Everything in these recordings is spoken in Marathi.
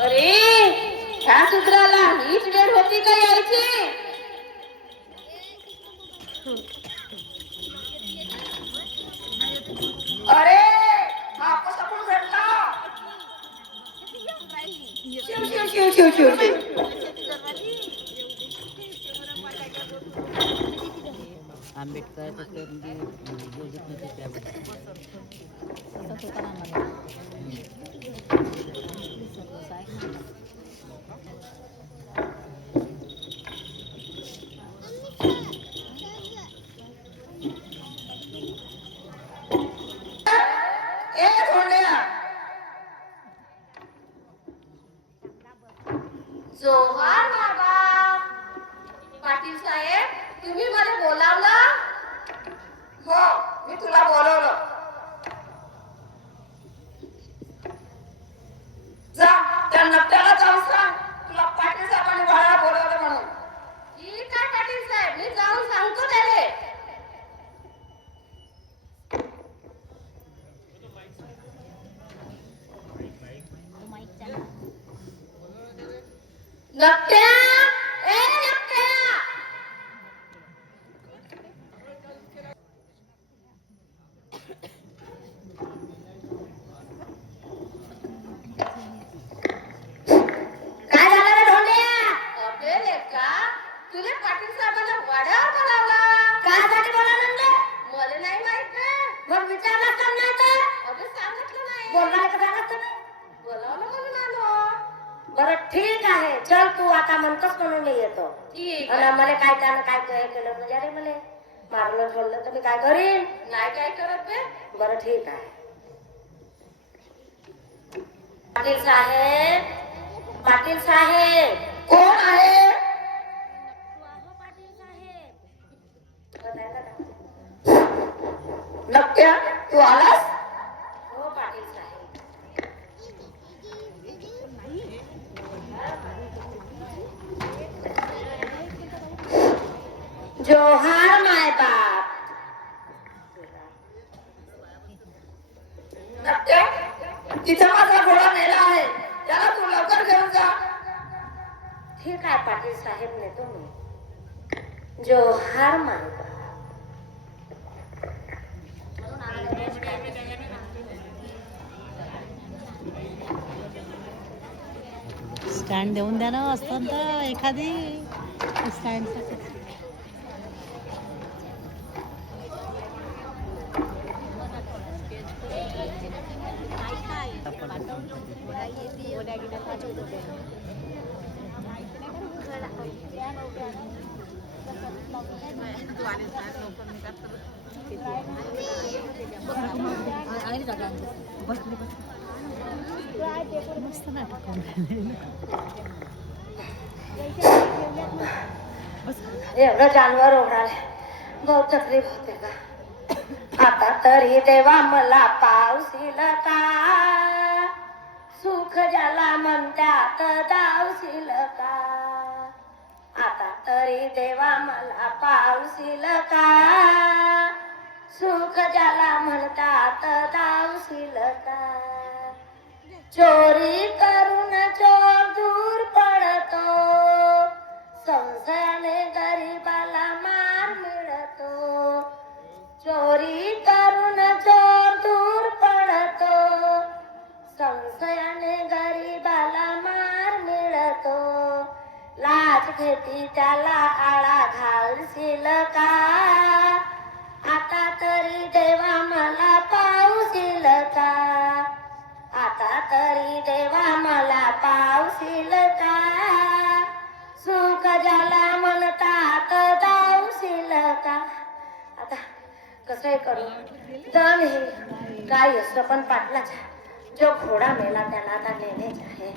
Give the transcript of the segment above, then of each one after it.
अरे ह्या सूत्राला हीच वेळ होती का यायची? अरे हा कसा पण घडला? शिव शिव शिव शिव शिव शिव. आंबेडकर बोलत नव्हते त्याबद्दल जोहार बाबा. पाटील साहेब तुम्ही मला बोलावलं? हो मी तुला बोलवलं. जा त्या नकट्याला जाऊन सांग तुला पाटील साहेबांनी बाळा बोलवलं म्हणून. ठीक आहे पाटील साहेब मी जाऊन सांगतो त्याले. नकट्या ए नकट्या. काय झालं रे ढोंड्या? अबे लेका तुझे पाटील साहेबांना वाड्यावर बोलावला. कायसाठी बोलावलं रे? मला नाही माहित ना. मग विचारलं का नाही तर? अबे सांगितलं नाही. बोलणार का सांगत तुम्ही? बोलावलं म्हणून आलो. बरं ठीक आहे चल तू आता म्हणतोस म्हणून मी येतो. ठीक आहे. मला काय त्यानं काय केलं म्हणजे रे मला मारलं सोडलं तर मी काय करीन? नाही काय करत बे. बरं ठीक आहे. पाटील साहेब पाटील साहेब. कोण आहे? नक्क्या तू आलास? हो पाटील साहेब. जोहार माय बाप. नक्क्या तिथं माझा घोडा मेला आहे त्याला तू लवकर घेऊन जा. ठीक आहे पाटील साहेब नेतो मी. जोहार माय बाप. स्टँड देऊन द्या ना असतं तर एखादी स्टँड. मस्त नाटक एवढं जानवर ओढाले बहुत तकलीफ होते का. आता तरी देवा मला पाऊस येईल का. सुख ज्याला म्हणतात दावशील का. आता तरी देवा मला पाऊस येईल का. सुख ज्याला म्हणतात दावशील का. चोरी करून चोर दूर पडतो. संशयाने गरीबाला मार मिळतो. चोरी करून चोर दूर पडतो. संशयाने गरीबाला मार मिळतो. लाच घेती त्याला आळा घालशील का. आता तरी देवा मला पाऊस येईल का. आता तरी देवा मला पाऊस येईल का. सुख ज्याला म्हणतात दावशील का. आता कसं आहे करू दान हे काय असतं पण पाटलाचा जो घोडा मेला त्याला आता नेणेच आहे.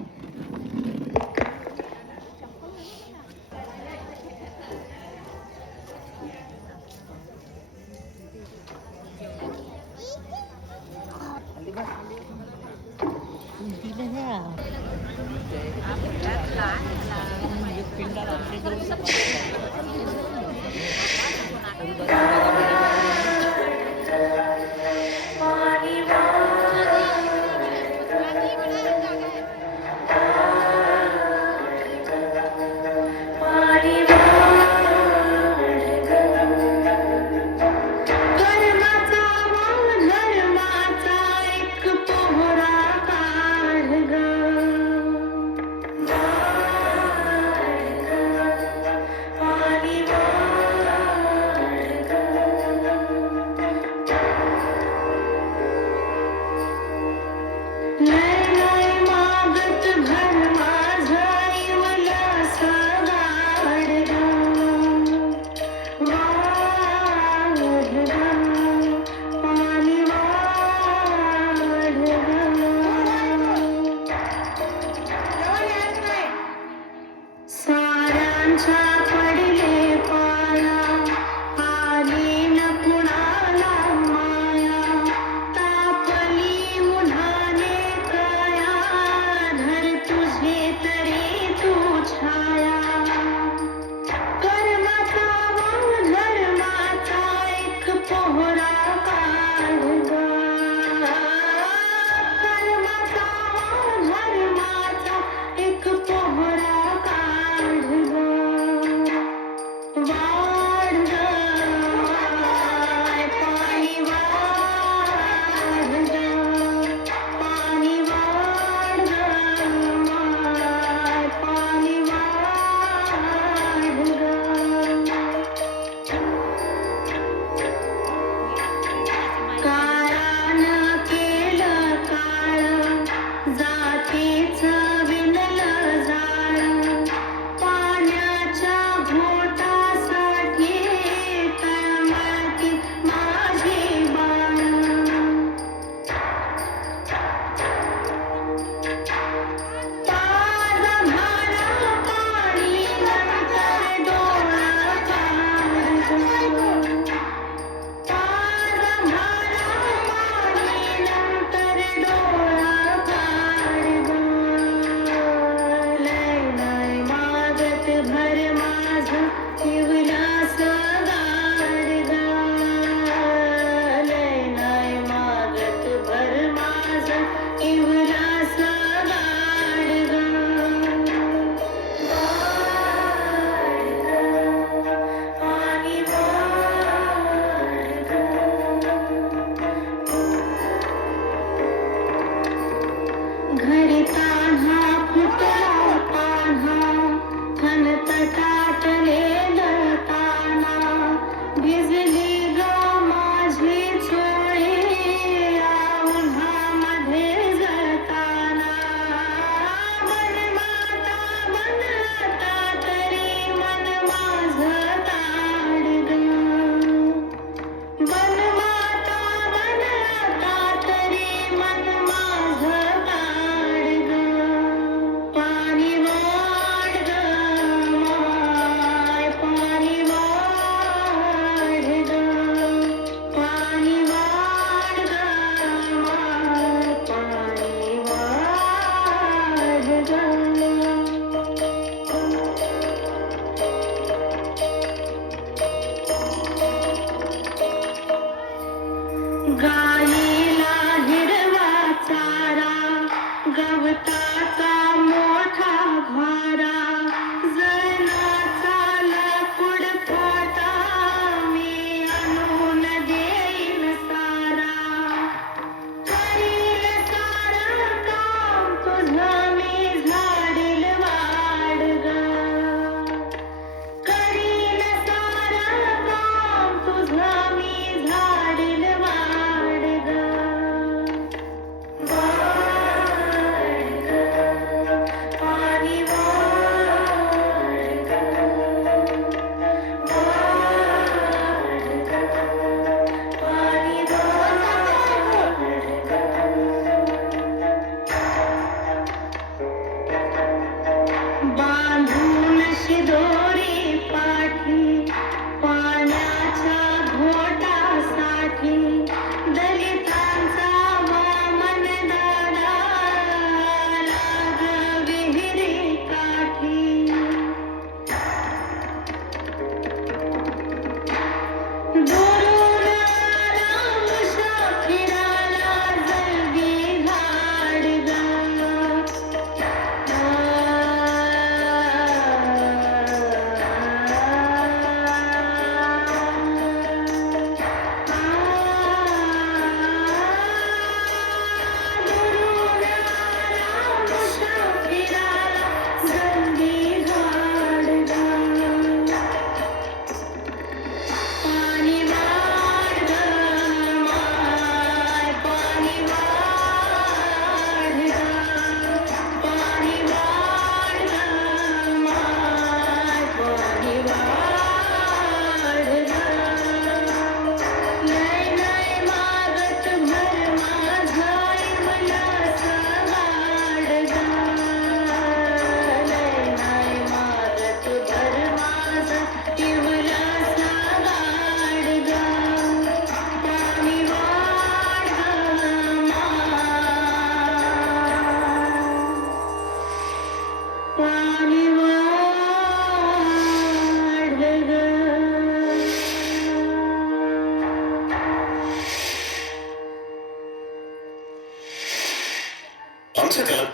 कोणत्या त्याला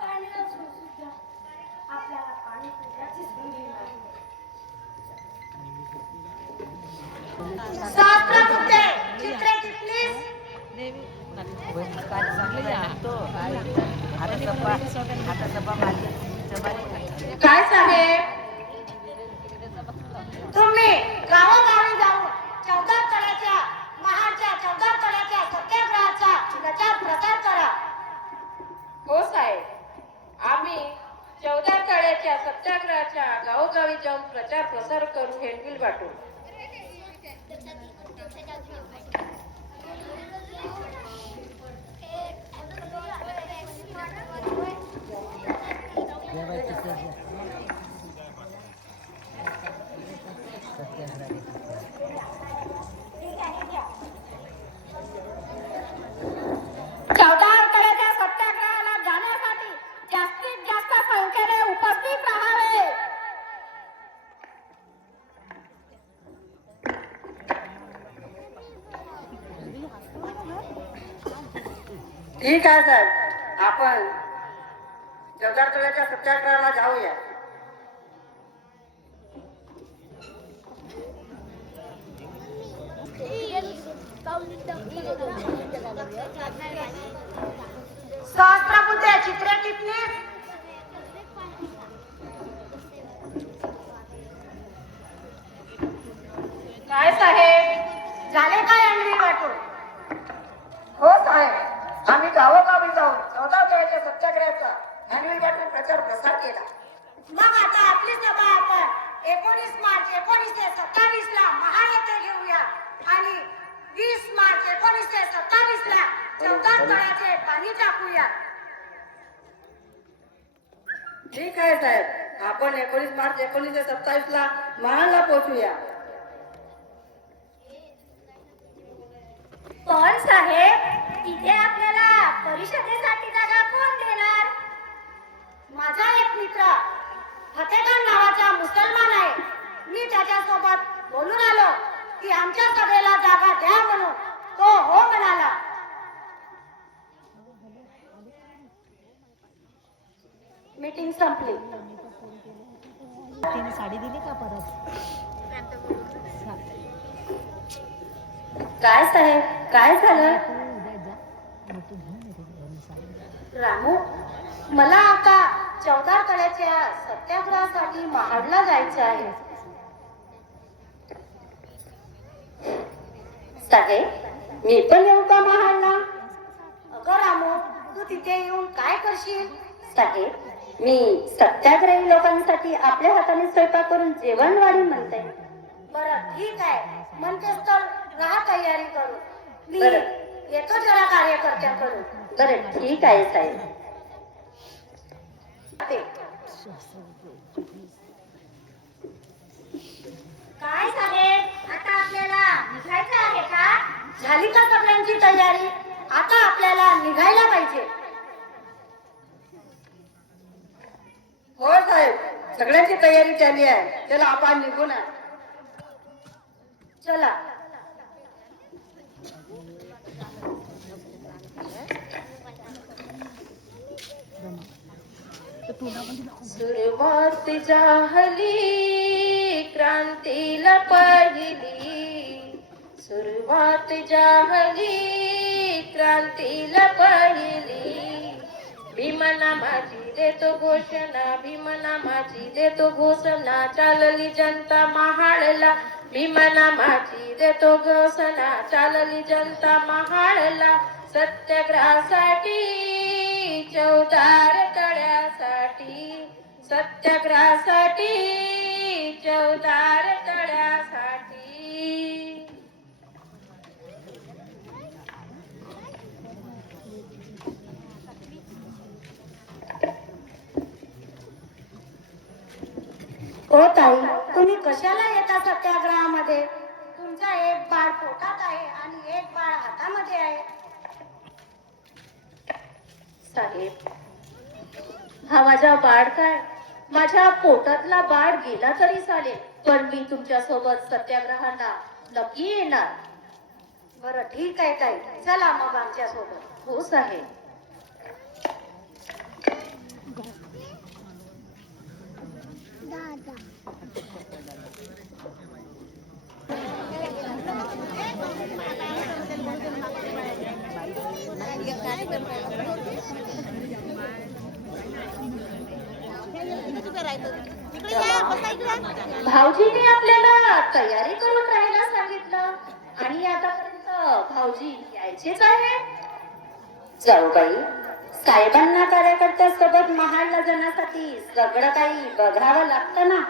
पाणी असून सुद्धा आपल्याला पाणी पिण्याची संधी नाही. सहस्त्रबुद्धे चित्रे टिपलीस. काय साहेब, तुम्ही गावोगावी जाऊन 14 तळ्याच्या महाडच्या 14 तळ्याच्या सत्याग्रहाचा प्रचार प्रसार करा. हो साहेब, आम्ही 14 तळ्याच्या सत्याग्रहाच्या गावोगावी जाऊन प्रचार प्रसार करून हेंडबिल वाटू. सत्याग्रहाला जाण्यासाठी जास्तीत जास्त संख्येने उपस्थित राहावे. ठीक आहे साहेब, आपण 14 तळ्याच्या सत्याग्रहाला जाऊया. सहस्त्रबुद्धे चित्रे टिपलीस. काय साहेब, झाले काय अंगठी वाटून? हो साहेब, आम्ही गावोगावी जाऊन 14 तळ्याच्या सत्याग्रहाचा अॅन्युअल बॅटरी प्रचार प्रसार केला. मग आता आपली सभा आपण 19 मार्च 1927 ला महाड येथे घेऊया आणि 20 मार्च 1927 ला 14 तळ्याचे पाणी टाकूया. ठीक आहे साहेब, आपण 19 मार्च 1927 ला महाडला पोहोचूया. पण साहेब, तिथे आपल्याला परिषदेसाठी जागा कोण देणार? माझा एक मित्र फतेखान नावाचा मुसलमान आहे. मी त्याच्यासोबत बोलून आलो की आमच्या सभेला जागा द्या म्हणून. तो हो म्हणाला. मीटिंग संपली. तिने साडी दिली का परत? काय साहेब, काय झालं? तू उद्या जा आणि तू घेऊन ये तुझ्या घरी साडी. रामू, मला आता 14 तळ्याच्या सत्याग्रहासाठी महाडला जायचं आहे. साहेब, मी पण येऊ का महाडला? अगं रामू, तू तिथे येऊन काय करशील? साहेब, मी सत्याग्रही लोकांसाठी आपल्या हाताने स्वयंपाक करून जेवण वाढीन म्हणते. बरं ठीक आहे, म्हणतेस तर राहा तयारी करू. मी येतो जरा कार्यकर्त्याकडून. बरं ठीक आहे साहेब. काय साहेब, आता आपल्याला निघायचं आहे का? झाली का सगळ्यांची तयारी? आता आपल्याला निघायला पाहिजे. हो साहेब, सगळ्यांची तयारी झाली आहे. चला आपण निघू ना. चला. सुरुवात झाली क्रांतीला पहिली, सुरुवात झाली क्रांतीला पहिली. भीमना माझी देतो घोषणा, भीमना माझी देतो घोषणा, चालली जनता महाडला. भीमना माझी देतो घोषणा, चालली जनता महाडला. सत्याग्रहासाठी 14 तळ्यासाठी, सत्याग्रहासाठी 14 तळ्यासाठी. ओ ताई, तुम्ही कशाला येता सत्याग्रहामध्ये? तुमचा एक बाळ पोटात आहे आणि एक बाळ हातामध्ये आहे. साहेब, हा माझा बाळ काय, माझ्या पोटातला बाळ गेला तरी चालेल, पण मी तुमच्या सोबत सत्याग्रहाला नक्की येणार. बरं ठीक आहे ताई, चला मग आमच्या सोबत. हो साहेब. भाऊजीने आपल्याला तयारी करून राहायला सांगितलं आणि आतापर्यंत भाऊजी यायचेच आहे. जाऊबाई, साहेबांना कार्यकर्त्यासोबत महाडला जाण्यासाठी सगळं काही बघावं लागतं ना,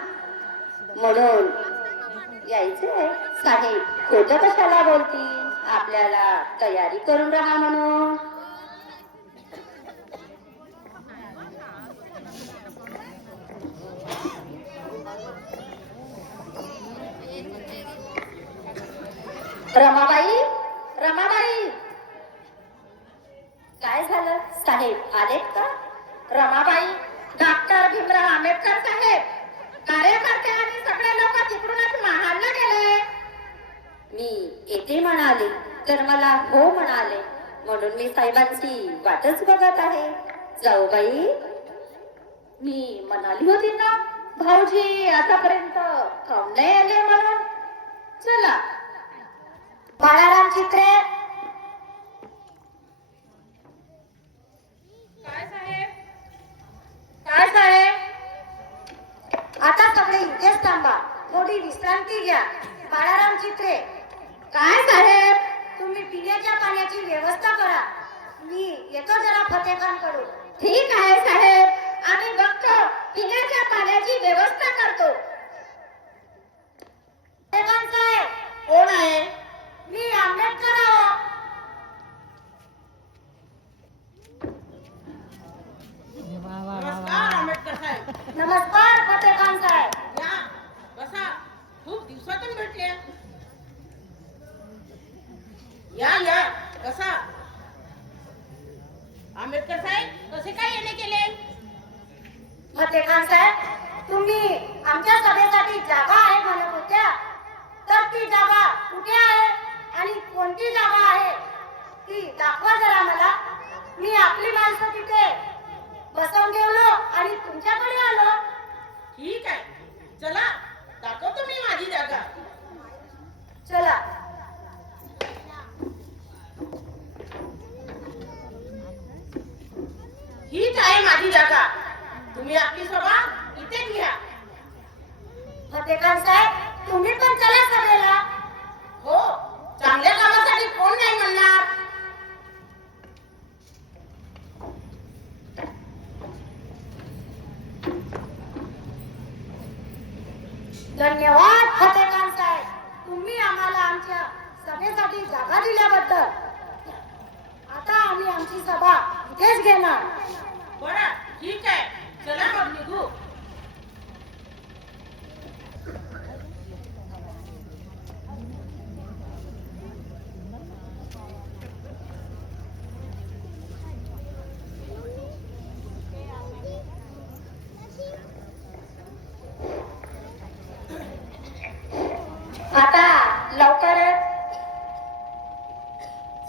म्हणून यायचंय. साहेब खोटं कशाला बोलतील, आपल्याला तयारी करून राहा म्हणून. रमाबाई, रमाबाई, काय झालं? साहेब आलेत का? रमाबाई, डॉक्टर भीमराव आंबेडकर साहेब, कार्यकर्ते आणि सगळे लोक तिकडूनच महाडला गेले. मी येते म्हणाले तर मला हो म्हणाले, म्हणून मी साहेबांची वाटच बघत आहे. जाऊबाई, मी म्हणाली होती ना भाऊजी आतापर्यंत काऊन नाही आले म्हणून. चला. बाळाराम चित्रे. काय साहेब? काय साहेब? आता सगळे इथेच थांबा, थोडी विश्रांती घ्या. बाळाराम चित्रे, काय साहेब? तुम्ही पिण्याच्या पाण्याची व्यवस्था करा. मी येतो जरा फतेखानकडून. ठीक आहे साहेब, आम्ही बघतो, पिण्याच्या पाण्याची व्यवस्था करतो. फतेखान साहेब, कोण आहे? मी आंबेडकर आहो. वा वा वा नमस्कार आंबेडकर साहेब. नमस्कार फतेखान साहेब. या बसा, खूप दिवसातून भेटले. या या बसा. आंबेडकर साहेब कसे काय येणे केले? फतेखान साहेब, तुम्ही आमच्या सभेसाठी जागा आहे म्हणत होत्या, तर ती जागा कुठे आहे आणि कोणती जागा आहे ती दाखवा जरा मला. मी आपली माणसं तिथे बसवून ठेवलो आणि तुमच्याकडे आलो. ठीक आहे, चला दाखवतो मी माझी जागा. चला. हीच आहे माझी जागा. तुम्ही आपली सभा इथे घ्या. फतेखान साहेब, तुम्ही पण चला सभेला. हो, चांगल्या कामासाठी कोण नाही म्हणणार. धन्यवाद फतेखान साहेब, तुम्ही आम्हाला आमच्या सभेसाठी जागा दिल्याबद्दल. आता आम्ही आमची सभा इथेच घेणार. बरं, ठीक आहे, चला मग निघू. आता लवकरच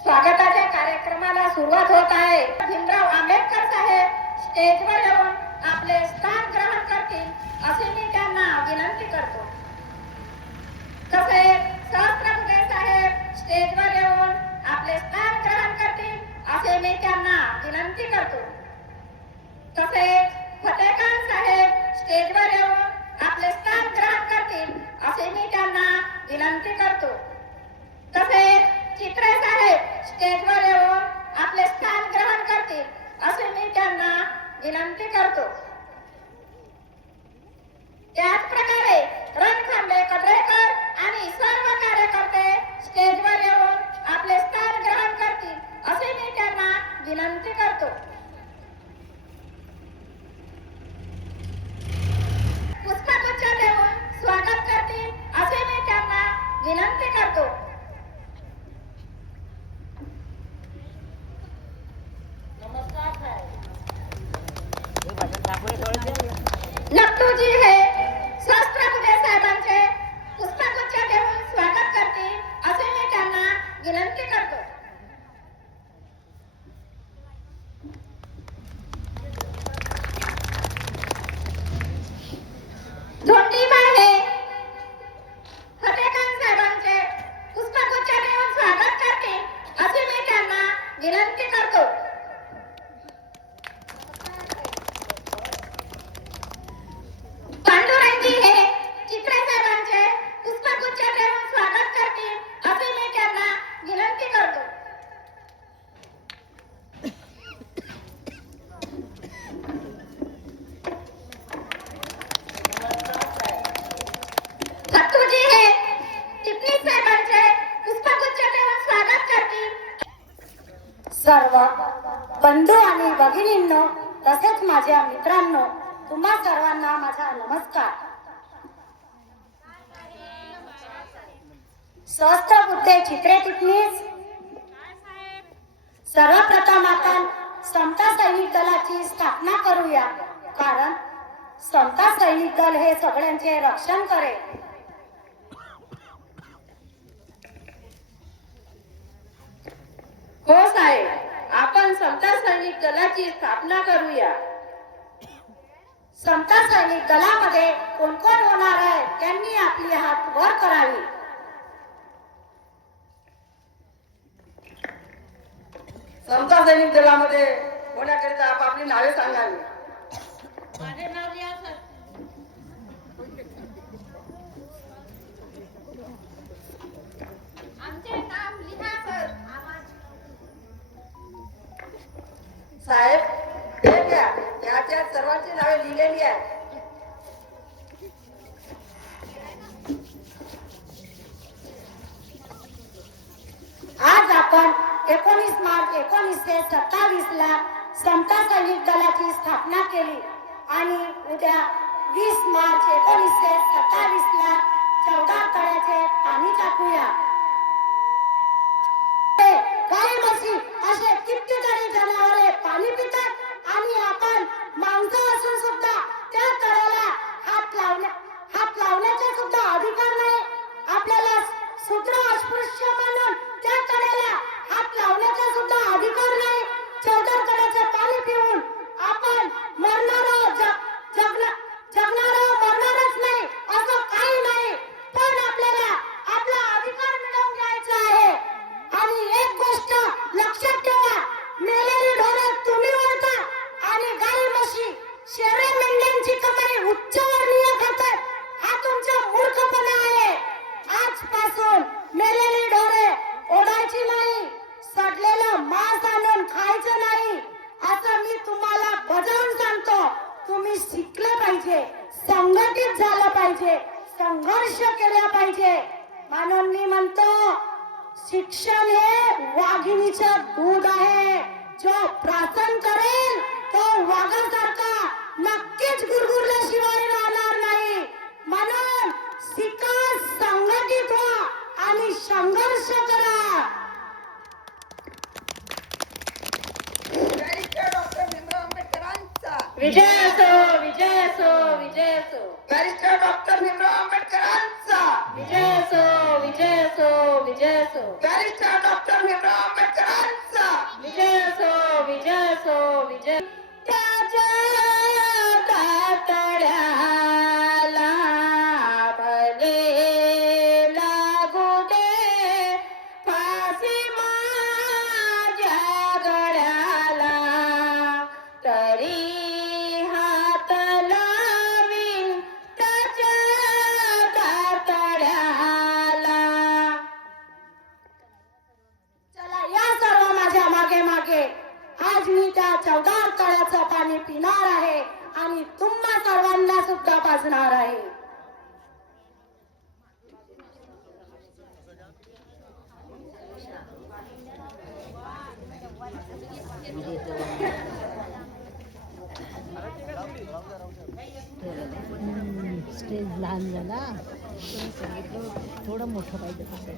स्वागताच्या कार्यक्रमाला सुरुवात होत आहे. भीमराव आंबेडकर साहेब स्टेजवर येऊन आपले स्थान ग्रहण करतील असे मी त्यांना विनंती करतो. तसेच सहस्त्रबुद्धे साहेब स्टेजवर येऊन आपले स्थान ग्रहण करतील असे मी त्यांना विनंती करतो. तसेच फतेखान साहेब स्टेजवर येऊन आपले स्थान ग्रहण करतील असे मी त्यांना विनंती करतो. तसेच चित्रे साहेब स्टेजवर येऊन आपले स्थान ग्रहण करतील असे मी त्यांना विनंती करतो. त्याच प्रकारे रणखांबे कद्रेकर आणि सर्व कार्यकर्ते स्टेजवर येऊन आपले स्थान ग्रहण करतील असे मी त्यांना विनंती करतो. पुष्पगुच्छ देऊन स्वागत करतील असे मी त्यांना विनंती करतो. नमस्कार साहेब. नक्तूजी हे सहस्त्रबुद्धे साहेबांचे पुष्पगुच्छ देऊन स्वागत करतील असे मी त्यांना विनंती करतो. विनंती करतो. पांडुरंगी हे चित्रे साहेबांचे पुष्पगुच्छ देऊन स्वागत करतील असे मी त्यांना विनंती करतो. सत्तूजी हे टिपणीस साहेबांचे पुष्पगुच्छ देऊन स्वागत करतील. सर्व बंधू आणि भगिनींनो तसेच माझ्या मित्रांनो, तुम्हा सर्वांना माझा नमस्कार. सहस्त्र बुद्धे चित्रे टिपणीस. सर्वप्रथम आपण समता सैनिक दलाची स्थापना करूया, कारण समता सैनिक दल हे सगळ्यांचे रक्षण करेल. हो साहेब, आपण समता सैनिक दलाची स्थापना करूया. समता सैनिक दलामध्ये कोण कोण होणार आहे त्यांनी आपली हात वर करावी. समता सैनिक दलामध्ये होण्याकरिता आपापली नावे सांगावी. माझे नाव लिहा सर. आमचे नाव लिहा सर. साहेब, हे घ्या, याच्यात सर्वांची नावे लिहिलेली आहेत. आज आपण 19 मार्च 1927 ला समता सैनिक दलाची स्थापना केली आणि उद्या 20 मार्च 1927 ला 14 तळ्याचे पाणी टाकूया. गाई म्हशी असे कितीतरी जनावरे पाणी पितात आणि आपण माणसं असून सुद्धा त्या तळ्याला हात लावण्याचा सुद्धा अधिकार नाही. आपल्याला शूद्र अस्पृश्य म्हणून त्या तळ्याला हात लावण्याचा सुद्धा अधिकार नाही. 14 तळ्याचे पाणी पिऊन आपण मरणारच नाही असं काही नाही, पण आपल्याला आपला अधिकार मिळवून घ्यायचा आहे. आणि एक गोष्ट लक्षात ठेवा, मेलेली ढोरं तुम्ही ओळखा आणि गाई म्हशी शेरे मेंढ्यांची कमाई उच्चवर्णीय खातात, हा तुमचा मूर्खपणा आहे. आजपासून मेलेली ढोरे ओढायची नाही, सडलेलं मांस आणून खायचं नाही असं मी तुम्हाला बजावून सांगतो. तुम्ही शिकलं पाहिजे, संघटित झालं पाहिजे, संघर्ष केला पाहिजे. म्हणून मी म्हणतो, शिक्षण हे वाघिणीचं दूध आहे. जो प्रार्थना करेल तो वाघासारखा नक्कीच गुरगुरल्याशिवाय राहणार नाही. म्हणून शिका, संघटित व्हा आणि संघर्ष करा. डॉक्टर भीमराव आंबेडकरांचा विजय असो, विजय असो, विजय असो. बॅरिस्टर डॉक्टर भीमराव आंबेडकरांचा विजय असो, विजय असो, विजय असो. बॅरिस्टर डॉक्टर भीमराव आंबेडकरांचा विजय असो, विजय असो, विजय. त्याच्या तातड्याला भले लागू दे फाशी माझ्या गळ्याला, तरी हात लावीन त्याच्या तातड्याला. चला या सर्व माझ्या मागे मागे. आज मी त्या 14 तळ्याचं पाणी पिणार आहे आणि तुम्हा सर्वांना सुद्धा पाजणार आहे. स्टेज लहान झाला, सांगितलं थोडं मोठं पाहिजे तसं.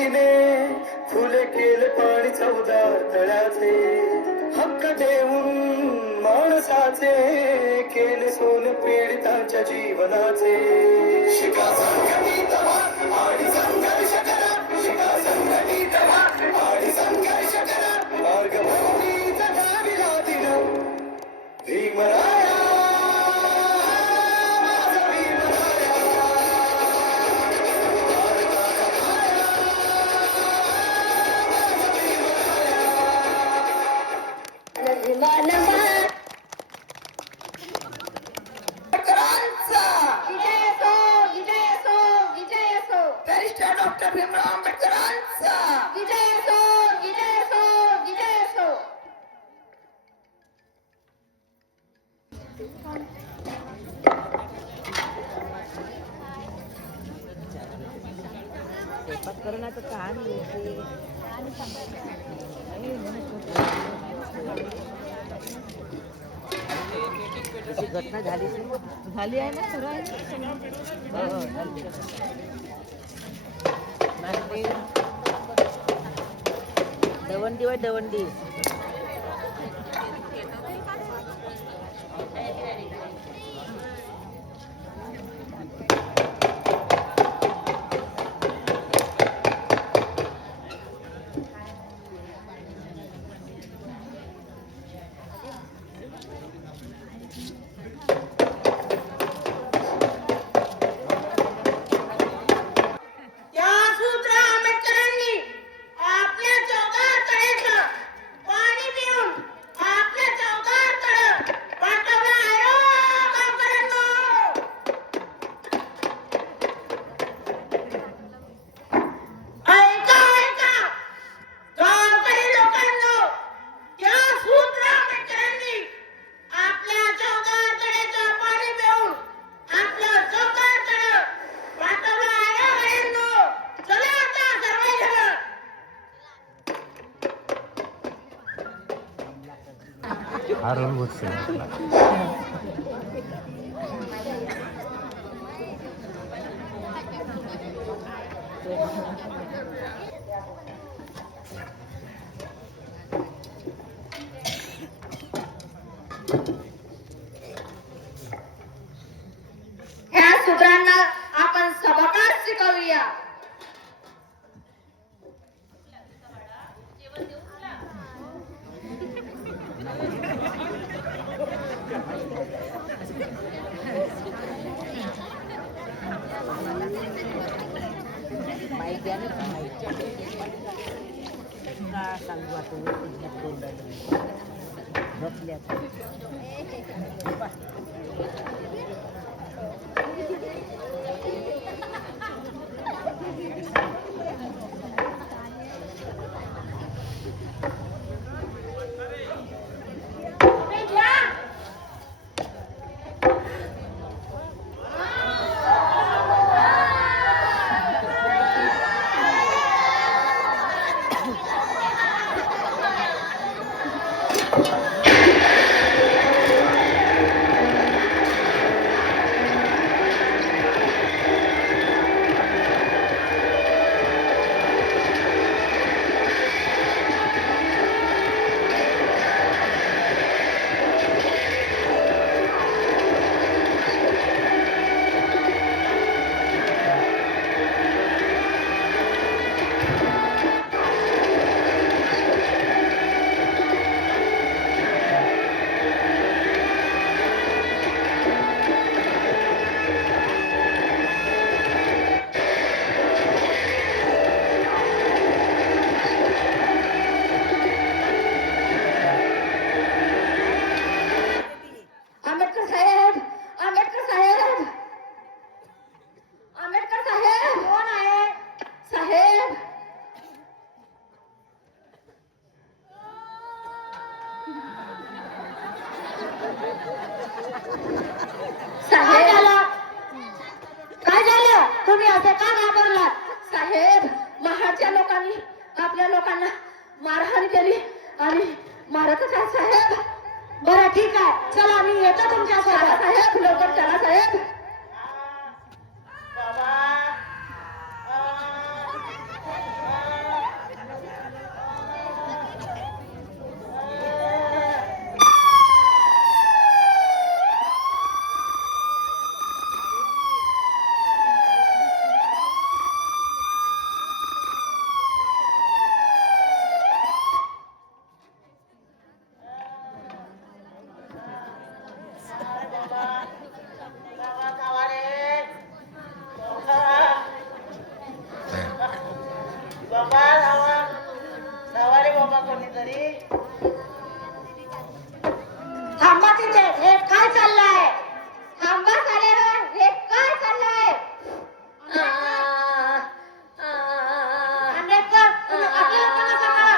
आईने फुले केले पाणी चौदार तळ्याचे, हक्क देऊन माणसाचे केले सोन पीडितांच्या जीवनाचे. शिका संघटित व्हा आणि संघर्ष करा, शिका संघटित व्हा आणि संघर्ष करा, मार्ग भूमी जगाविला दिला भीमराया, माझा भीमराया. विजय असो, विजय असो, विजय असो. बॅरिस्टर डॉक्टर भीमराव आंबेडकरांचा विजय असो, विजय असो, विजय असो. घटना झाली आहे ना, सुरू आहे दवंडी व दवंडी. या सूत्र आंबेडकरांनी आपल्या चौकातळेचं पाणी पिऊन आपल्या चौकातळं पाठवलं आहे हो गावकऱ्यांनो. ऐका ऐका गावकरी लोकांनो, या सूत्र आंबेडकरांनी आपल्या चौकातळेचं पाणी पिऊन आपलं चौकातळं पाठवलं आहे हो बहिणींनो. चला आता सर्वजण. ह्या सूत्रांना आपण सबकात शिकवूया. माहिती आहे ना, का सांगू आता बसल्या आंबेडकर साहेब, आंबेडकर साहेब, आंबेडकर साहेब. कोण आहे? साहेब, काय साहेब, झालं? काय झालं? तुम्ही असे का घाबरलात? साहेब, महाडच्या लोकांनी आपल्या लोकांना मारहाण केली आणि मारतच आहे साहेब. बरं ठीक आहे, चला मी येतो तुमच्या चला सोबत. साहेब, लवकर चला साहेब. धावा धावा धावा रे बाबा कोणीतरी. थांबा तिथे, हे काय चाललंय? थांबा साऱ्याला, हे काय चाललंय? आंबेडकर, तुम्ही आपल्या लोकांना सांभाळा.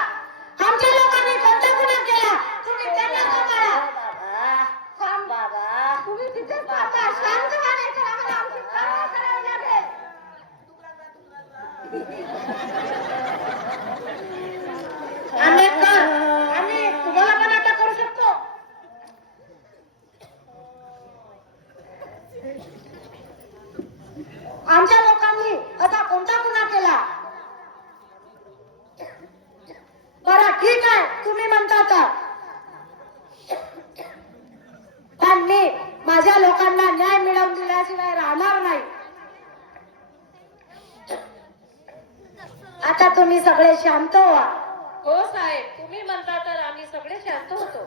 आमच्या लोकांनी कोणता गुन्हा केला तुम्ही त्यांना सांभाळा. थांब बाबा, तुम्ही तिथेच थांबा. शांत व्हा, नाही तर आम्हाला आमची कामं करावी लागेल. आंबेडकर, आम्ही तुम्हाला पण अटक करू शकतो. आमच्या लोकांनी असा कोणता गुन्हा केला? बरं ठीक आहे, तुम्ही म्हणता तर. पण मी माझ्या लोकांना न्याय मिळवून दिल्याशिवाय राहणार नाही. आता तुम्ही सगळे शांत व्हा. हो साहेब, तुम्ही म्हणता तर आम्ही सगळे शांत होतो.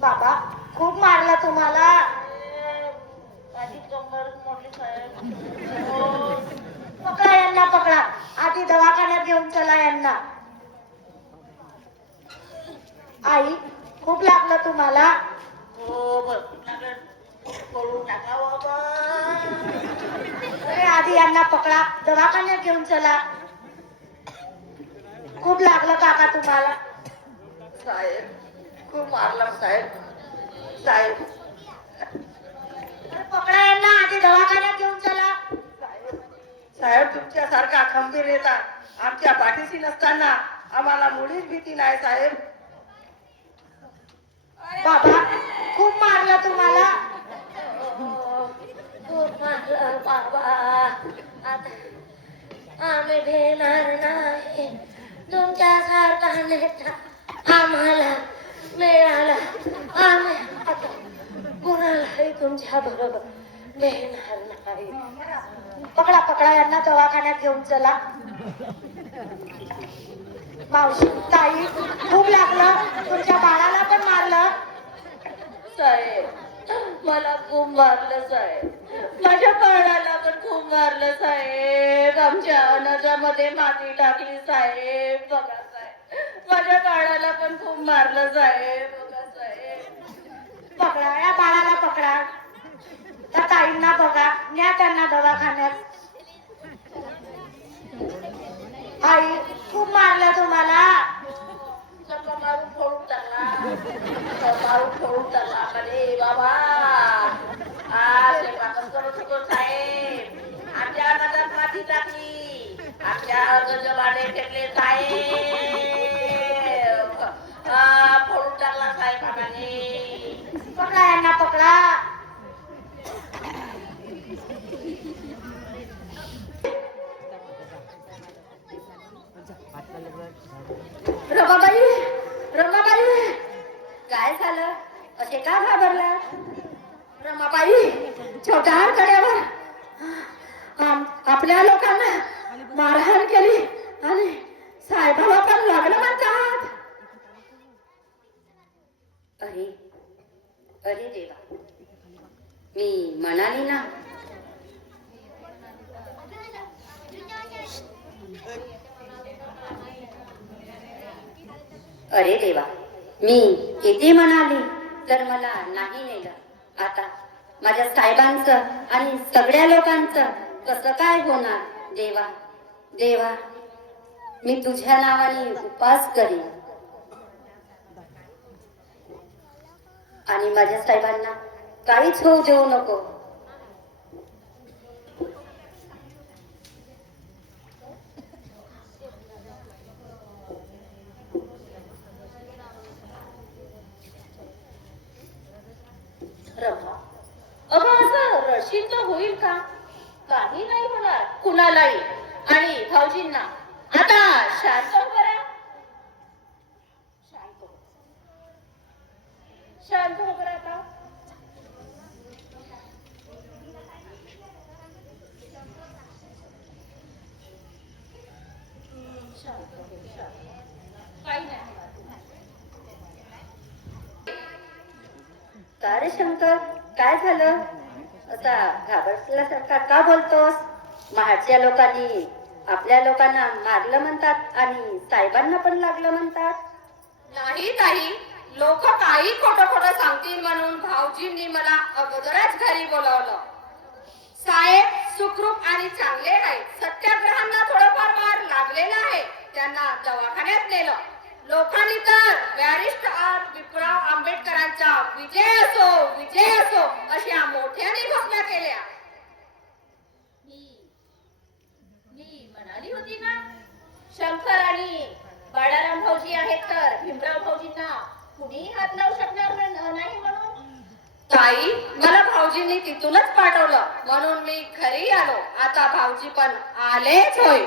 बाबा खूप मारला तुम्हाला. माझी कंबर मोडली साहेब. पकडा यांना, पकडा. आधी दवाखान्यात घेऊन चला यांना. आई खूप लागलं तुम्हाला. हो बरं करून टाका बाबा. अरे, आधी यांना पकडा, दवाखान्यात घेऊन चला. खूप लागलं काका तुम्हाला. साहेब खूप मारला साहेब. साहेब अरे, पकडा यांना, आधी दवाखान्यात घेऊन चला. साहेब तुमच्यासारखा खंबीर नेता आमच्या पाठीशी नसताना आम्हाला मुळीच भीती नाही साहेब. बाबा खूप मारलं तुम्हाला. खूप मारलं बाबा. आता आम्ही भेणार नाही. तुमच्यासारखा नेता आम्हाला मिळाला. आम्ही आता कुणालाही तुमच्या बरोबर भेणार नाही. पकडा, पकडा यांना, दवाखान्यात घेऊन चला. मावशी, ताई खूप लागलं. तुमच्या बाळाला पण मारलं. साहेब मला खूप मारलं साहेब. माझ्या बाळाला पण खूप मारलं साहेब. आमच्या अनाजामध्ये माती टाकली साहेब. बघा साहेब, माझ्या बाळाला पण खूप मारलं साहेब. बघा साहेब. पकडा या बाळाला, पकडा. त्या ताईंना बघा, न्या त्यांना दवाखान्यात. आई खूप मारलं तुम्हाला. चक्का मारून फोडून टाकला. मारून फोडून टाकला रे बाबा. स्वयंपाकच करत होतो साहेब. आमच्या अनाजात माती टाकली. आमच्या गजबाने फेकले साहेब. फोडून टाकला साहेब आम्हाने. पकडा यांना, पकडा. रमाबाई, रमाबाई, काय झालं? असे का घाबरला? रमाबाई, छोट्या कड्यावर आपल्या लोकांना मारहाण केली आणि साहेबाला पण लागलं म्हणतात. अरे अरे देवा, मी म्हणाली ना. अरे देवा, मी किती म्हणाली तर मला नाही नेलं. आता माझ्या साहेबांचं आणि सगळ्या लोकांचं कसं काय होणार? देवा देवा, मी तुझ्या नावाने उपास करीन आणि माझ्या साहेबांना काहीच होऊ देऊ नको. रमा, अगं असं रशीद होईल का? काही नाही होणार कुणालाही. आणि भाऊजींना आता शांत करा. शांत शांत हो करा आता. काही नाही. का रे शंकर, काय झालं? असा घाबरल्यासारखा का बोलतोस? महाडच्या लोकांनी आपल्या लोकांना मारलं म्हणतात आणि साहेबांना पण लागलं म्हणतात. नाही ताई, लोक काही खोटं खोटं सांगतील म्हणून भाऊजींनी मला अगोदरच घरी बोलावलं. साहेब सुखरूप आणि चांगले आहेत. सत्याग्रहांना थोडंफार मार लागलेला आहे. त्यांना दवाखान्यात नेलं. लोकांनी तर बॅरिस्टर विप्राव आंबेडकरांचा विजय असो विजय असो अशा मोठ्याने घोषणा केल्या. मी म्हणाली होती ना, शंकर आणि बाळाराम भाऊजी आहेत तर भीमराव भाऊजींना कुणीही हात लावू शकणार नाही म्हणून. ताई, मला भाऊजींनी तिथूनच पाठवलं म्हणून मी घरी आलो. आता भाऊजी पण आलेच होय.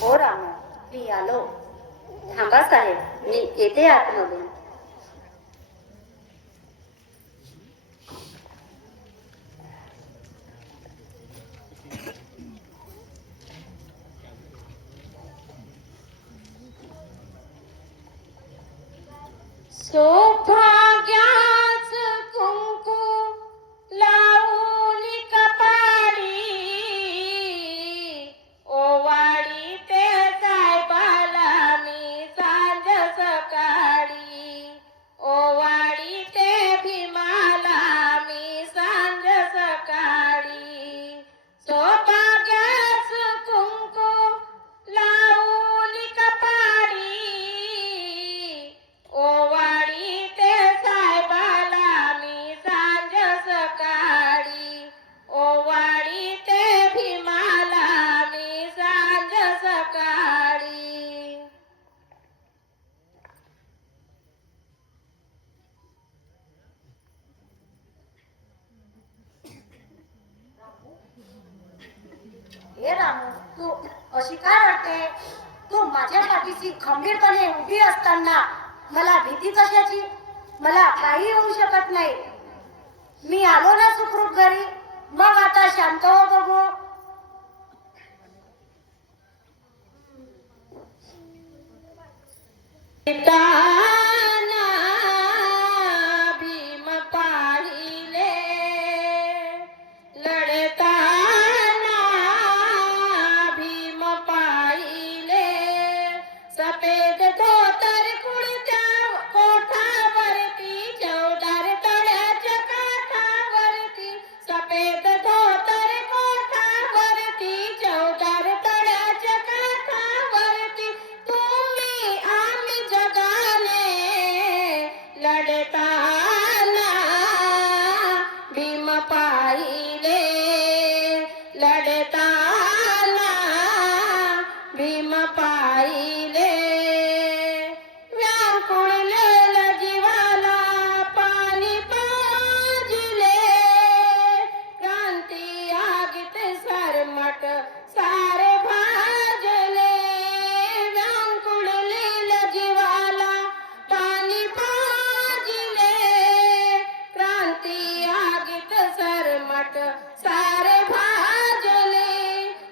हो रामा, मी आलो. थांबा साहेब, मी येते आतमधून. सौभाग्याच कुंकू लावून कपाळी, ओवाळी ते साहेबाला मी सांज सकाळी, ओवाळी ते भीमाला मी सांज सकाळी. सौभाग्याच कुंकू लावून कपाळी, ओवाळी ते साहेबाला मी सांज सकाळी, ओवाळी ते भीमाला मी सांज सकाळी. हे रामू, तू अशी काय वाटते? तू माझ्या पाठीशी खंबीरपणे उभी असताना मला भीती कशाची? मला काही होऊ शकत नाही. मी आलो ना सुखरूप घरी, मग आता शांत हो बघू. ताना भीम पाहिले, लढताना भीम पाहिले, सफेद धोतर कुडत्या कोठावरती, चौदार तळ्याच्या काठावरती, सफेद धोतर कोठावरती, चौदार तळ्याच्या काठावरती, तुम्ही आम्ही जगाने लढताना भीम पाहिले, लढताना भीम पाहिले. व्याकुळलेल्या जीवाला पाणी पाजिले, क्रांती आगीत सरमट सारे भाजले. व्याकुळलेल्या जीवाला पाणी पाजिले, क्रांती आगीत सरमट सारे भाजले.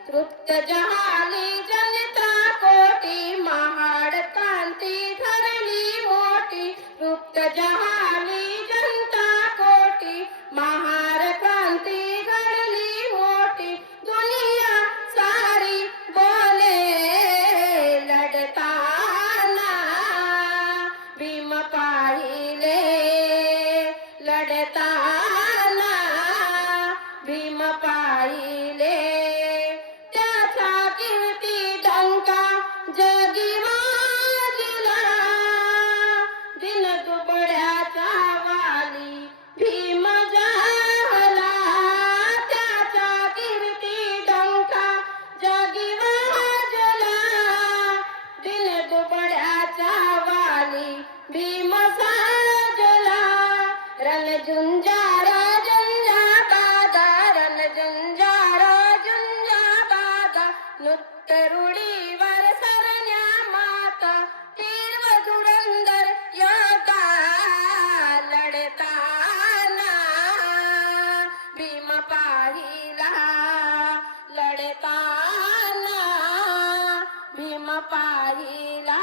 तृप्त जहाली जनता कोटी, महाड क्रांती ठरली मोठी. तृप्त जहाली जनता कोटी, महाड क्रांती घडली मोठी. दुनिया सारी बोले लढताना भीम पाहिले, लढताना भीम पाहिले. त्याचा कीर्ती डंका जगी वाजला, दिन दुबळ्याचा वाली भीम झाला. त्याचा कीर्ती डंका जगी वाजला, दिन दुबळ्याचा वाली भीम साजला. रणझुंजार झुंजाबादा, रणझुंजार झुंजाबादा, नृत्य रूढीवर सरण्या माता, तीर व धुरंदर योद्धा, लढताना भीम पाहिला, लढताना भीम पाहिला.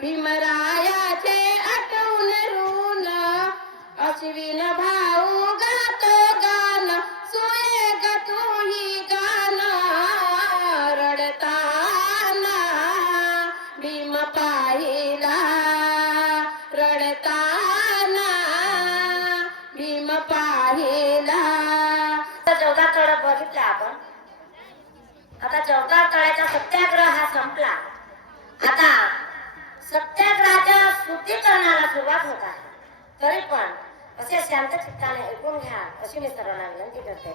भीमरायाचे आठवण ऋण अश्विन भाऊ गातो गान सोये ग तूही गान रडताना भीम पाहिला रडताना भीम पाहिला. चौदा तळ बघितला आपण. आता चौदा तळ्याचा सत्याग्रह हा संपला. आता सत्याग्रहाच्या शुद्धीकरणाला सुरुवात होत आहे. तरी पण असे शांत चित्ताने ऐकून घ्या अशी मी सर्वांना विनंती करते.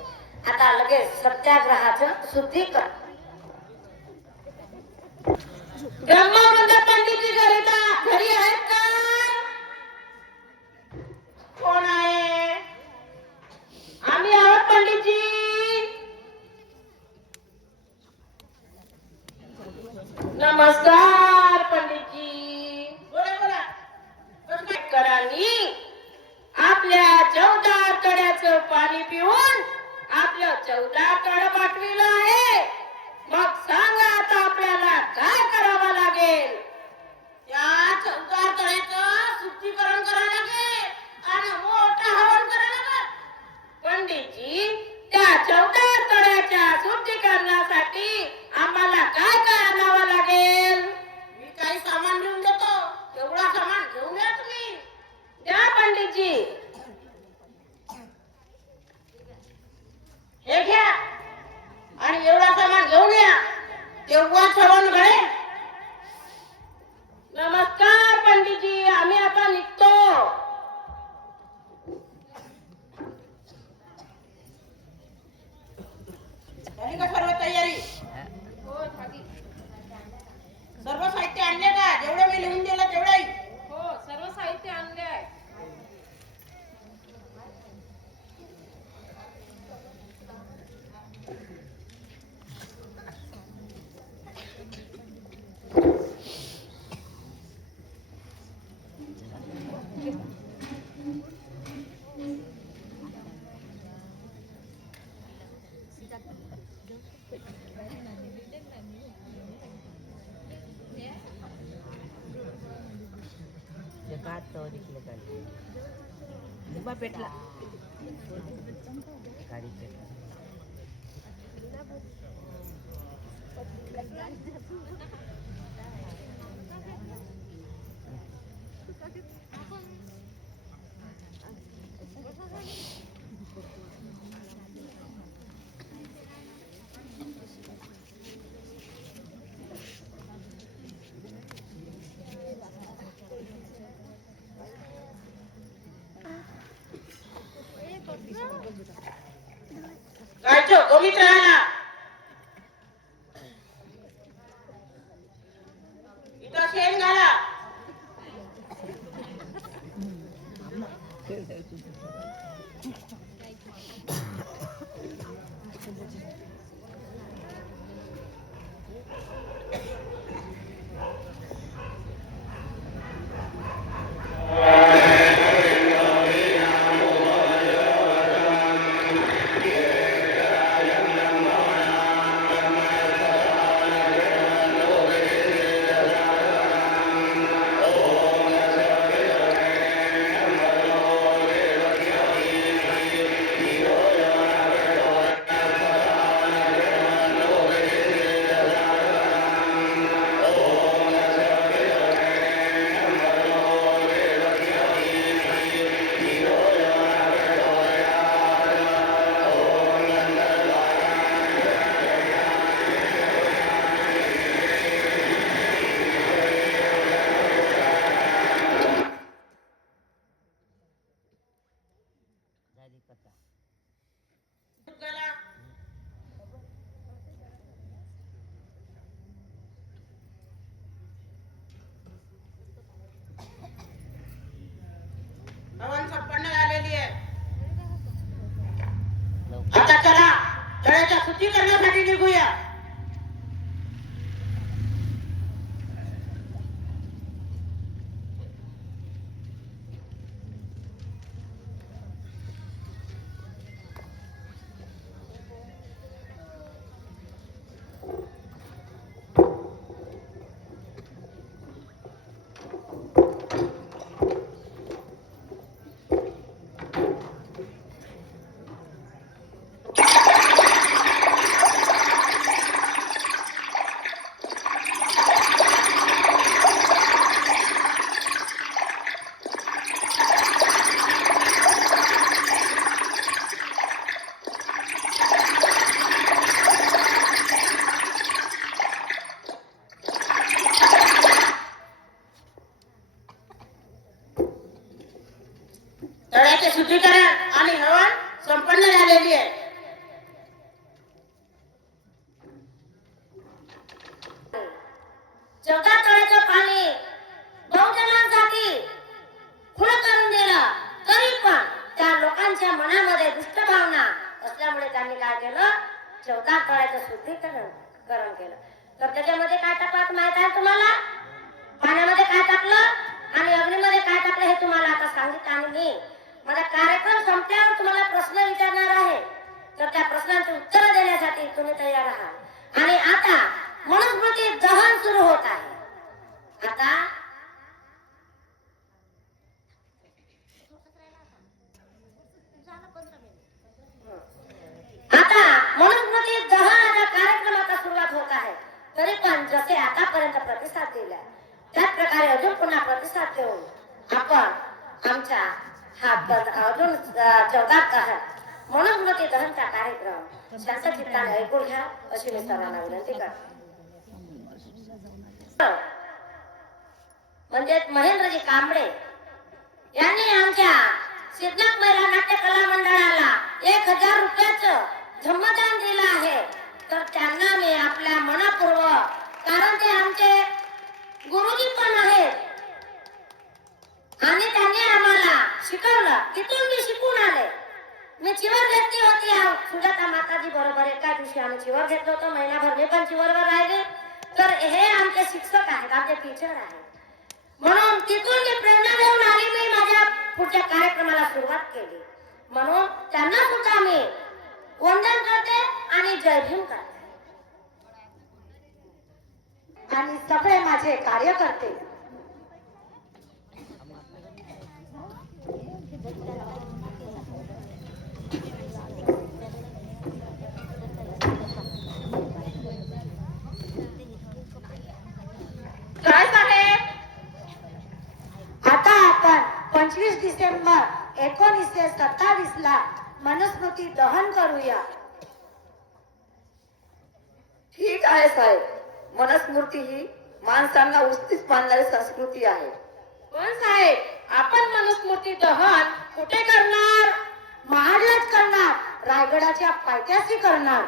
आता लगेच सत्याग्रहाचं शुद्धीकरण. ब्रह्मवृंद पंडितजी घरी आहेत का? कोण आहे? आम्ही आहोत पंडितजी. नमस्कार पंडितजी. बोला बोला. करांनी आपल्या 14 तळ्याचं पाणी पिऊन आपलं 14 तळ पाठविलं आहे. मग सांगा आता आपल्याला काय करावं लागेल? त्या 14 तळ्याचं शुद्धीकरण करावं लागेल आणि मोठं हवन करावं लागेल. पंडितजी त्या 14 तळ्याच्या शुद्धीकरणासाठी आम्हाला काय काय आणावं लागेल? मी काही सामान घेऊन देतो. तेवढा सामान घेऊन या तुम्ही. द्या पंडितजी. हे घ्या आणि एवढा सामान घेऊन या. तेव्हा हवन घडेल. नमस्कार पंडितजी. आम्ही आता निघतो. झाली का सर्व तयारी? हो झाली. सर्व साहित्य आणले का? जेवढे मी लिहून दिलं तेवढे? हो सर्व साहित्य आणले आहे. पेटला काय गोमित्र आला. इथं शेण घाला. हवन संपन्न झालेली आहे. आता चला तळ्याच्या शुद्धीकरणासाठी निघूया. तळ्याचे शुद्धीकरण आणि हवन संपन्न झालेली आहे. चौदा तळ्याचं पाणी बहुजनांसाठी खुलं करून दिलं, तरी पण त्या लोकांच्या मनामध्ये दुष्ट भावना असल्यामुळे त्यांनी काय केलं, 14 तळ्याचं शुद्धीकरण केलं. तर त्याच्यामध्ये काय टाकलं माहित आहे तुम्हाला? पाण्यामध्ये काय टाकलं आणि अग्नीमध्ये काय टाकलं हे तुम्हाला आता सांगितलं. आणि मी माझा कार्यक्रम संपल्यावर तुम्हाला प्रश्न विचारणार आहे, तर त्या प्रश्नांची उत्तरं देण्यासाठी तुम्ही तयार आहात. आणि आता मनुस्मृती दहन सुरू होत आहे. आता मनुस्मृती दहनाचा कार्यक्रमाचा सुरुवात होत आहे. तरी पण जसे आतापर्यंत प्रतिसाद दिला त्याच प्रकारे अजून पुन्हा प्रतिसाद देऊन आपण आमच्या हा अजून 14 मनुस्मृती दहनचा कार्यक्रम शांत चित्ताने ऐकून घ्या अशी मी सर्वांना विनंती करते. म्हणजे महेंद्रजी कांबळे यांनी आमच्या सिद्धनाथ महिला नाट्य कला मंडळाला 1000 रुपयाचं धम्मदान दिलं आहे. तर त्यांना मी आपल्या मनापूर्वक, कारण ते आमचे गुरुजी पण आहेत आणि त्यांनी आम्हाला शिकवलं, तिथून मी शिकून आले. मी चिवर घेतली होती सुजाता माताजी बरोबर. एका दिवशी आम्ही चिवर घेतलं होतं, महिनाभर मी पण चिवरवर राहिले. तर हे आमचे शिक्षक आहेत, आमचे टीचर आहेत. म्हणून तिथून मी प्रेरणा घेऊन आली, मी माझ्या पुढच्या कार्यक्रमाला सुरुवात केली. म्हणून त्यांना सुद्धा मी वंदन करते आणि जय भीम करते. आणि सगळे माझे कार्यकर्ते काय साहेब? आता आपण 25 डिसेंबर 1927 ला मनुस्मृती दहन करूया. ठीक आहे साहेब. मनुस्मृती ही माणसांना उस्तीस मानणारी संस्कृती आहे. पण साहेब, आपण मनुस्मृती दहन कुठे करणार? महाडलाच करणार, रायगडाच्या पायथ्याशी करणार.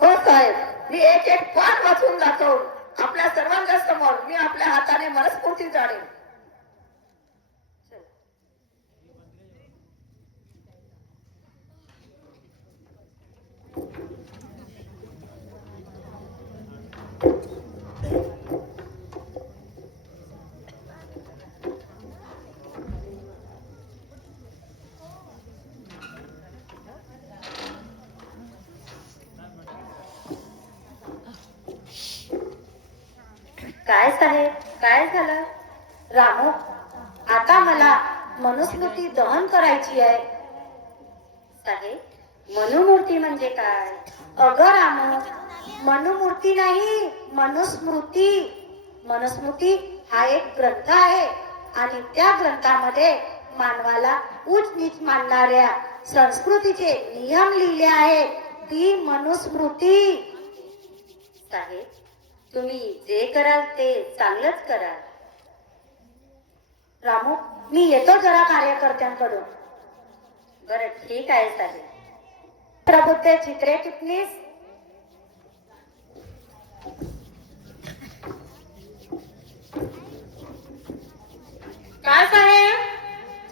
हो साहेब, मी एक पाठ वाचून दाखवून आपल्या सर्वांच्या समोर मी आपल्या हाताने मनुस्मृती जाणेन. काय साहेब, काय झालं? रामू, आता मला मनुस्मृती दहन करायची आहे. साहेब, मनुमूर्ती म्हणजे काय? अगं रामू, मनुमूर्ती नाही, मनुस्मृती. मनुस्मृती हा एक ग्रंथ आहे आणि त्या ग्रंथामध्ये मानवाला उच्च नीच मानणाऱ्या संस्कृतीचे नियम लिहिले आहेत. ती मनुस्मृती. साहेब, तुम्ही जे कराल ते चांगलंच कराल. रामू, मी येतो जरा कार्यकर्त्यांकडून. बरं, ठीक आहे साहेब. प्रबुद्ध चित्रे टिपणीस. काय साहेब?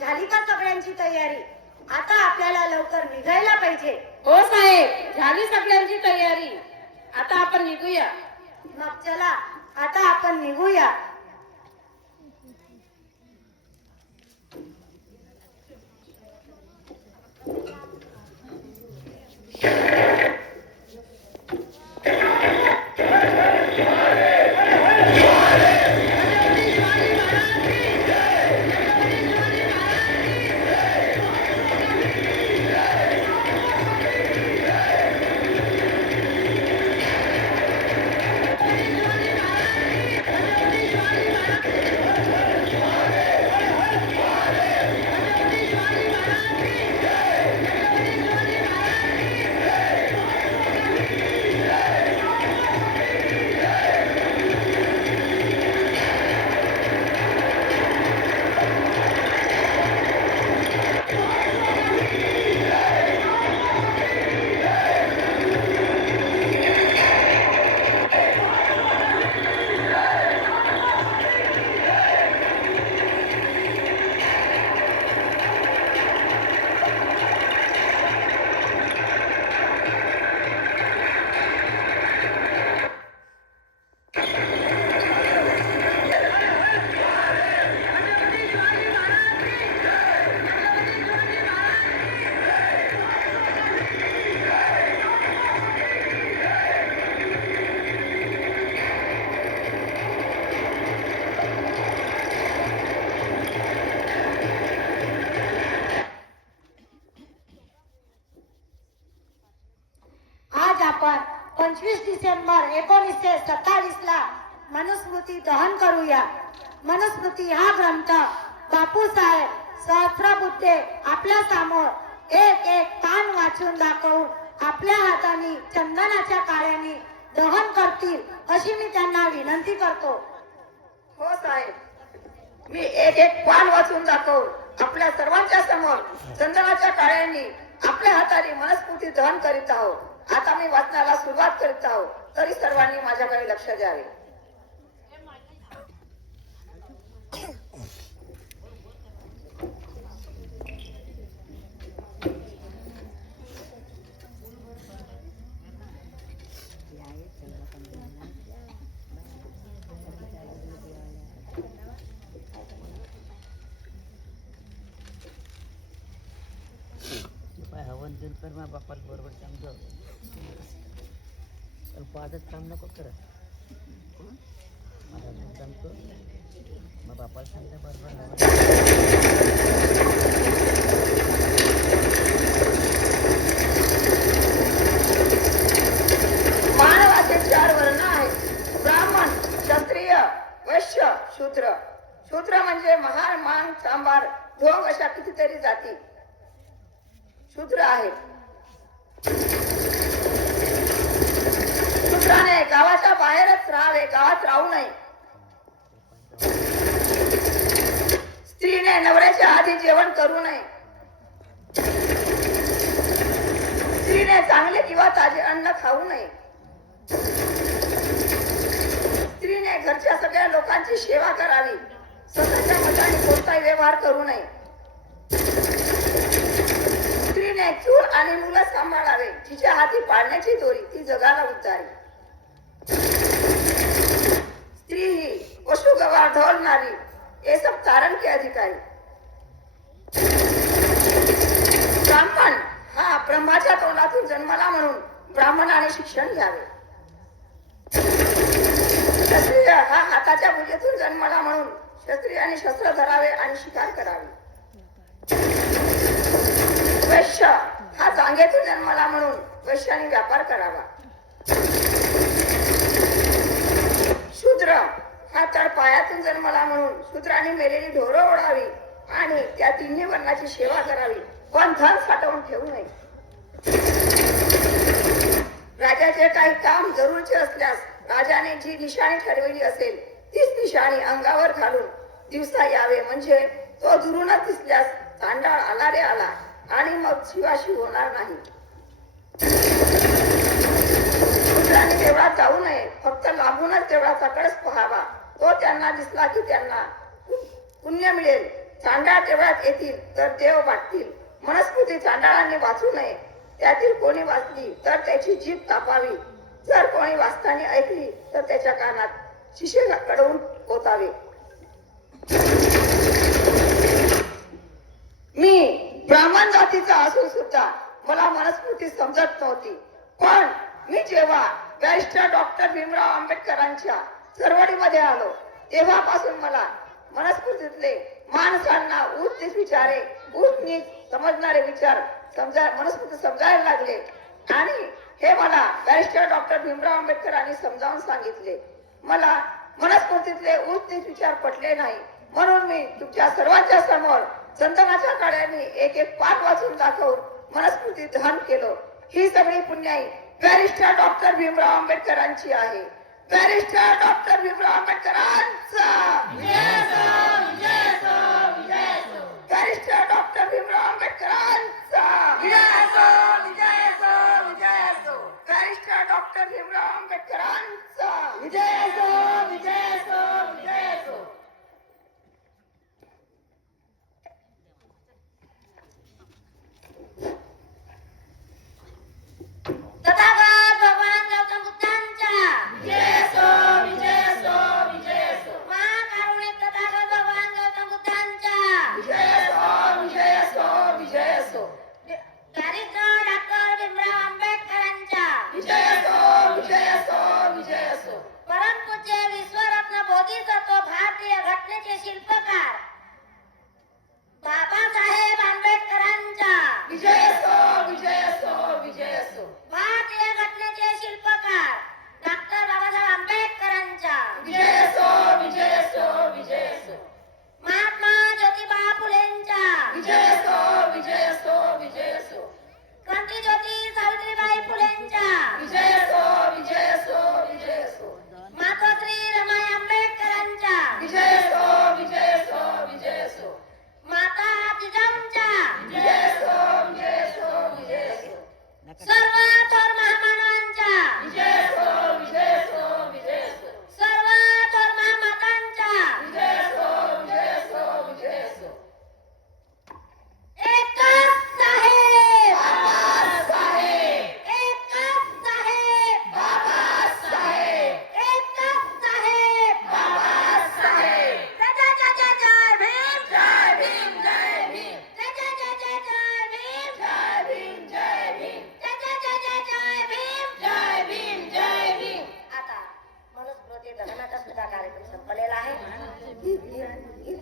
झाली का सगळ्यांची तयारी? आता आपल्याला लवकर निघायला पाहिजे. हो साहेब, झाली सगळ्यांची तयारी. आता आपण निघूया. मग चला, आता आपण निघूया. 1927 मनुस्मृती दहन करूया. मनुस्मृती हा ग्रंथ बापूसाहेब सहस्त्रबुद्धे आपल्या समोर एक एक पान वाचून दाखवून आपल्या हाताने चंदनाच्या काळ्याने दहन करतील अशी मी त्यांना विनंती करतो. हो साहेब, मी एक एक पान वाचून दाखवून आपल्या सर्वांच्या समोर चंदनाच्या काळ्यांनी आपल्या हाताने मनस्फूर्ती दहन करीत आहोत. आता मी वाचनाला सुरुवात करीत आहोत, तरी सर्वांनी माझ्याकडे लक्ष द्यावे. हवन दिन कर माझ्या बापाला बरोबर समजाव. पादच काम नको करत. माझा मुद्दाम कर, मग बापाला सांगता बरोबर मानवाचे 4 वर्ण आहेत: ब्राह्मण, क्षत्रिय, वैश्य, शूद्र. शूद्र म्हणजे महार, मान, सांबार, ढोंग अशा कितीतरी जाती शूद्र आहेत. शूद्राने गावाच्या बाहेरच राहावे, गावात राहू नये. स्त्रीने नवऱ्याच्या आधी जेवण करू नये. स्त्रीने चांगले किंवा ताजे अन्न खाऊ नये. स्त्रीने घरच्या सगळ्या लोकांची सेवा करावी. स्वतःच्या मताने कोणताही व्यवहार करू नये. स्त्रीने चूल आणि मुलं सांभाळावे. तिच्या हाती पाळण्याची दोरी ती जगाला उद्धारी. स्त्री ही पशु गवार ढोल नारी ये सब कारण के अधिकारी. ब्राह्मण हा ब्रह्माच्या तोंडातून जन्माला म्हणून ब्राह्मणाने शिक्षण घ्यावे. क्षत्रिय हा हाताच्या भुजेतून जन्माला म्हणून क्षत्रियाने शस्त्र धरावे आणि शिकार करावी. वैश्य हा जांगेतून जन्माला म्हणून वैश्याने व्यापार करावा. शूद्र हा तळपायातून जन्माला म्हणून शूद्राने मेलेली ढोरं ओढावी आणि त्या तिन्ही वर्णाची सेवा करावी, पण धन साठवून ठेवू नये. राजाचे काही काम जरूरचे असल्यास राजाने जी निशाणी ठरवली असेल तीच निशाणी अंगावर घालून दिवसा यावे, म्हणजे तो दुरूनच दिसल्यास चांडाळ आला रे आला आणि मग शिवाशी होणार नाही. शूद्राने देवळात जाऊ नये, फक्त लांबूनच देवळाचा कळस पाहावा. तो त्यांना दिसला की त्यांना पुण्य मिळेल. चांडाळ देवळात येतील तर देव वाटतील. मनस्फूर्ती चांडाळांनी वाचू नये. त्यातील कोणी वाचली तर त्याची जीभ कापावी. जर कोणी वाचताना ऐकली तर त्याच्या कानात शिशे कडवून पोचावे. मी ब्राह्मण जातीचा असून सुद्धा मला मनस्फूर्ती समजत नव्हती, पण मी जेव्हा बॅरिस्टर डॉक्टर भीमराव आंबेडकरांच्या चळवळीमध्ये आलो तेव्हापासून मला मनस्फूर्तीतले माणसांना उच्च विचारे, उच्च नीच समजणारे विचार मनस्फूर्ती समजायला लागले. आणि हे मला बॅरिस्टर डॉक्टर भीमराव आंबेडकरांनी समजावून सांगितले. मला मनस्फूर्तीतले उच्च नीच विचार पटले नाही, म्हणून मी तुमच्या सर्वांच्या समोर चंदनाच्या काळ्यांनी एक एक पाठ वाचून दाखवून मनस्फूर्ती दहन केलं. ही सगळी पुण्याई बॅरिस्टर डॉक्टर भीमराव आंबेडकरांची आहे. बॅरिस्टर डॉक्टर भीमराव आंबेडकरांचा बॅरिस्टर डॉक्टर भीमराव आंबेडकरांचा बॅरिस्टर डॉक्टर भीमराव आंबेडकरांचा विजय असो, विजय असो, विजय असो. तथागत भगवान गौतम बुद्धांचा विजय असो, विजय असो, विजय असो. महाकारुणिक तथागत भगवान गौतम बुद्धांचा विजय असो, विजय असो, विजय असो. दारिद्र्य डॉक्टर भीमराव आंबेडकरांचा विजय असो, विजय असो, विजय असो. परमपूज्य विश्वरत्न बोधिसत्व भारतीय घटनेचे शिल्पकार बाबासाहेब आंबेडकरांचा विजय असो, विजय असो, विजय असो. भारतीय घटनेचे शिल्पकार डॉक्टर बाबासाहेब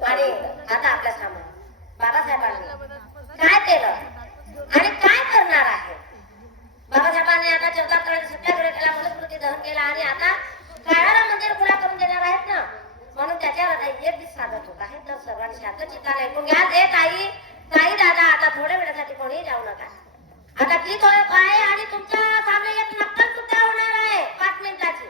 आणि आता आपल्या समोर बाबासाहेबांनी काय केलं आणि काय करणार आहे. बाबासाहेबांनी आता जगताकडे सत्याकडे केला, मनुस्मृती दहन केला आणि आता काळाराम मंदिर खुला करून देणार आहेत ना, म्हणून त्याच्यावर एक दिस साधत होत आहे. तर सर्वांनी शांत चित्ताने ऐकून घ्या. जे ताई दादा आता थोड्या वेळासाठी कोणी जाऊ नका. आता ती तो आहे आणि तुमच्या सामने एक नक्कल सुद्धा होणार आहे 5 मिनिटाची.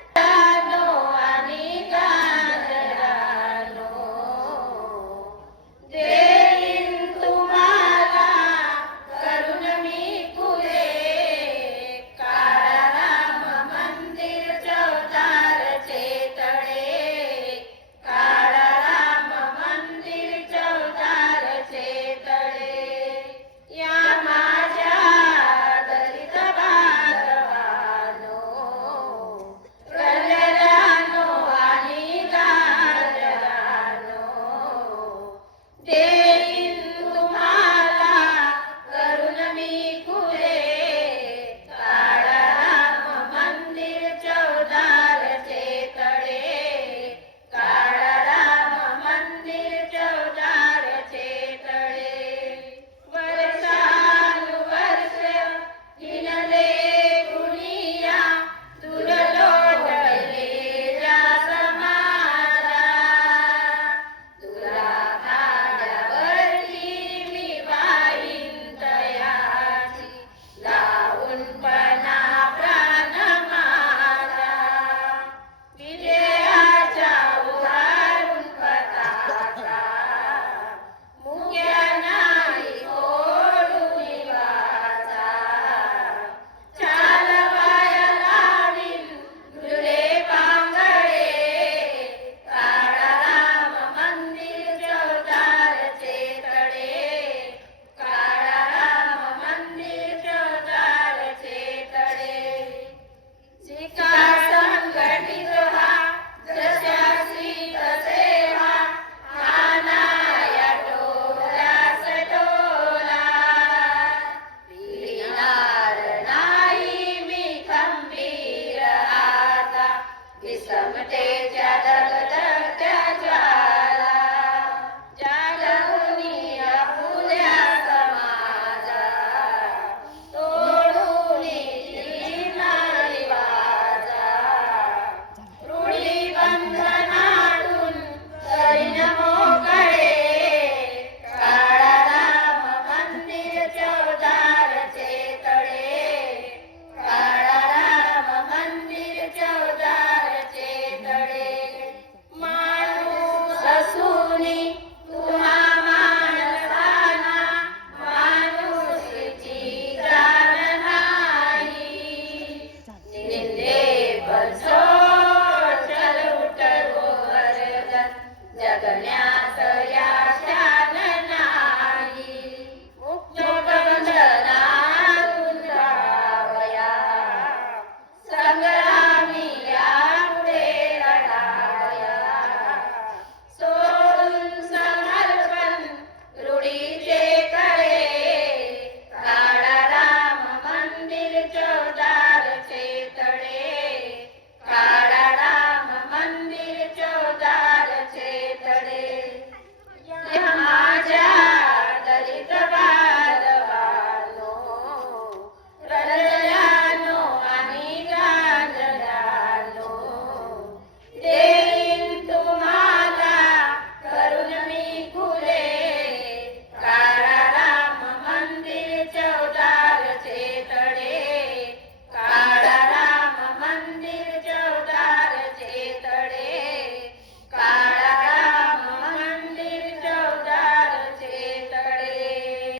जगण्या